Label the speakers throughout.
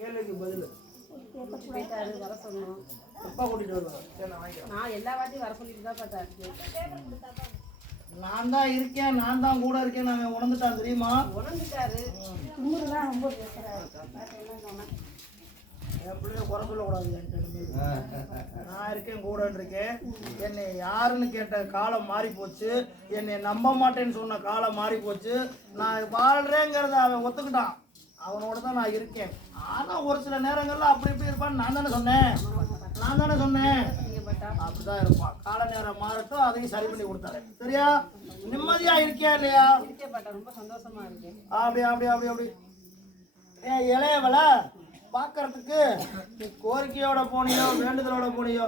Speaker 1: கேள்விக்கு பதில்.
Speaker 2: கூட்டிட்டு போயிட்டாரு வர சொன்னோம்
Speaker 1: எப்பா கூட்டிட்டு வருவாங்க சரி நான் வாங்கிக்கிறேன்.
Speaker 2: நான் எல்லா வாட்டியும் வர சொல்லிட்டு தான் பார்த்தா
Speaker 1: நான் தான் இருக்கேன் நான் தான் கூட இருக்கேன் நான் உணர்ந்துட்டான் தெரியுமா?
Speaker 2: உணர்ந்துட்டாரு தும்முருதான் ரொம்ப சொன்னேன்
Speaker 1: என் பிள்ளைய குறை சொல்லக்கூடாது. நான் இருக்கேன் கூட இருக்கேன். என்னை யாருன்னு கேட்ட காலம் மாறி போச்சு என்னை நம்ப மாட்டேன்னு சொன்ன காலம் மாறி போச்சு நான் வாழ்றேங்கிறத அவன் ஒத்துக்கிட்டான். அவனோட தான் நான் இருக்கேன். ஆனால் ஒரு சில நேரங்கள்ல அப்படி இப்படி இருப்பான்னு நான் தானே சொன்னேன். நான் தானே சொன்னேன். அப்படிதான் இருப்பான். கால நேரம் மாறட்டும் அதையும் சரி பண்ணி கொடுத்தாரு சரியா? நிம்மதியா இருக்கியா இல்லையா?
Speaker 2: ரொம்ப சந்தோஷமா இருக்கேன்
Speaker 1: அப்படி அப்படி அப்படி அப்படி. ஏன் இளையவள பார்க்கறதுக்கு நீ கோரிக்கையோட போனியோ வேண்டுதலோட போனியோ?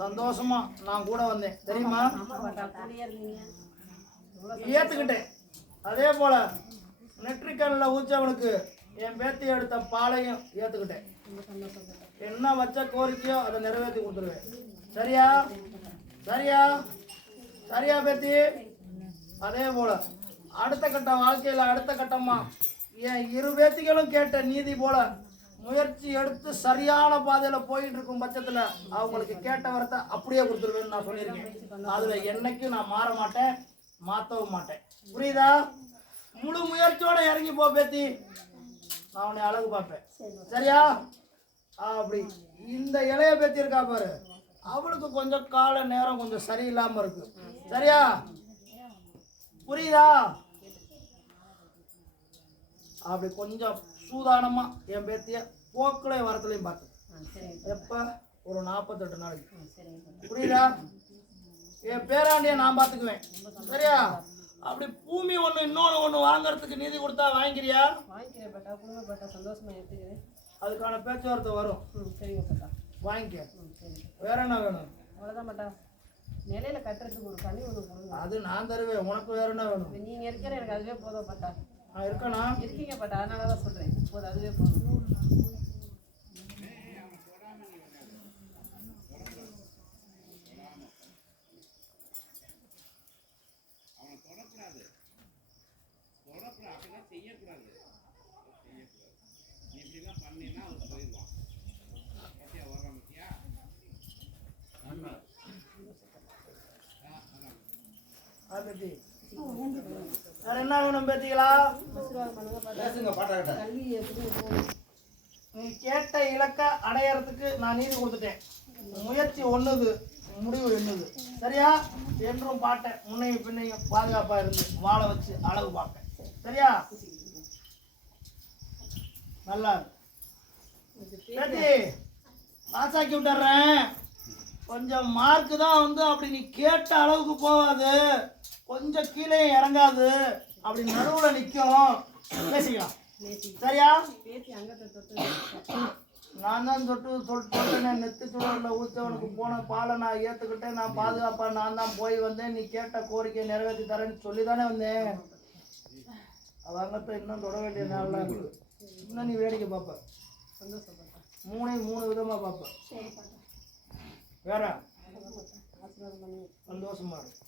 Speaker 1: சந்தோஷமா நான் கூட வந்தேன். தெரியுமா? ஏத்துக்கிட்டேன். அதே போல நெற்றிக்கண்ணில் ஊச்சவனுக்கு என் பேத்தி எடுத்த பாலையும் ஏத்துக்கிட்டேன். என்ன வச்ச கோரிக்கையோ அதை நிறைவேற்றி கொடுத்துருவேன். சரியா? சரியா? சரியா பேத்தி? அதே போல. அடுத்த கட்ட வாழ்க்கையில அடுத்த கட்டமா என் இரு பேத்திகளும் கேட்ட நீதி போல முயற்சி எடுத்து சரியான பாதையில போயிட்டு இருக்கும் பட்சத்துல அவங்களுக்கு கேட்ட வரத்தை அப்படியே கொடுத்துருவேன்னு நான் சொல்லியிருக்கேன். அதுல என்னைக்கும் நான் மாற மாட்டேன் மாத்தவும் மாட்டேன். புரியுதா? முழு முயற்சியோட இறங்கி போ பேத்தி. நான் உன்னை அழகு பார்ப்பேன். சரியா? அப்படி. இந்த இளைய பேத்தி இருக்கா பாரு. அவளுக்கு கொஞ்சம் கால நேரம் கொஞ்சம் சரியில்லாம இருக்கு. சரியா? புரியுதா? அப்படி கொஞ்சம் சூதானமா என் பேத்திய போக்குல வரத்துலையும் பார்த்து. எப்ப? ஒரு நாற்பத்தெட்டு நாளைக்கு. புரியுதா? என் பேராண்டிய நான் பார்த்துக்குவேன். சரியா? அப்படி பூமி ஒன்று இன்னொன்று ஒன்று வாங்குறதுக்கு நிதி கொடுத்தா வாங்கிக்கிறியா?
Speaker 2: வாங்கிக்கிறேன் பட்டா குடும்ப பட்டா சந்தோஷமா எடுத்துக்கிறேன்.
Speaker 1: அதுக்கான பேச்சுவார்த்தை வரும்.
Speaker 2: ம் சரிங்க பட்டா.
Speaker 1: வாங்கிக்க.
Speaker 2: ம் சரிங்க
Speaker 1: வேற என்ன வேணும்?
Speaker 2: அவ்வளோதான் பட்டா. நிலையில கட்டுறதுக்கு ஒரு கனி ஒன்று கொடுங்க
Speaker 1: அது நான் தருவேன். உனக்கு வேற என்ன வேணும்?
Speaker 2: இப்ப நீங்க இருக்கிற எனக்கு அதுவே போதும் பட்டா.
Speaker 1: நான் இருக்கேனா?
Speaker 2: இருக்கீங்க பட்டா அதனால தான் சொல்றேன். போதும் அதுவே போதும்.
Speaker 1: பேத்தி வேற என்ன வேணும் பேத்திகளா?
Speaker 2: ஆசீர்வாதம் பண்ணுங்க பட்டா கல்வி எப்படி போகணும்
Speaker 1: நீ கேட்ட இலக்கை அடையறதுக்கு நான் நீதி கொடுத்துட்டேன். முயற்சி ஒண்ணுது முடிவு என்னது? சரியா? என்றும் பாட்டேன் முன்னையும் பின்னையும் பாதுகாப்பா இருந்து வாழ வச்சு அழகு பார்ப்பேன். சரியா? நல்லா இருக்கு. பேத்தி பாசாக்கி விட்டுறேன். கொஞ்சம் மார்க்கு தான் வந்து அப்படி நீ கேட்ட அளவுக்கு போகாது. கொஞ்சம் கீழே இறங்காது. அப்படி நடுவில் நிற்கும் பேசிக்கலாம். சரியா? நான் தான் தொட்டு தொட்டேன். நெத்து சுடரில் ஊற்றவனுக்கு போன பாலை நான் ஏற்றுக்கிட்டேன் நான் பாதுகாப்பாக நான் தான் போய் வந்தேன். நீ கேட்ட கோரிக்கையை நிறைவேற்றி தரேன்னு சொல்லி தானே வந்தேன். அது அங்கத்தை இன்னும் தொட வேண்டிய நாள்லாம் இருக்குது. இன்னும் நீ வேடிக்கை பார்ப்ப
Speaker 2: சந்தோஷம்
Speaker 1: மூணையும் மூணு விதமாக பார்ப்ப வேற?
Speaker 2: ஆசீர்வாதம் பண்ணுங்க
Speaker 1: சந்தோஷமா இருக்கு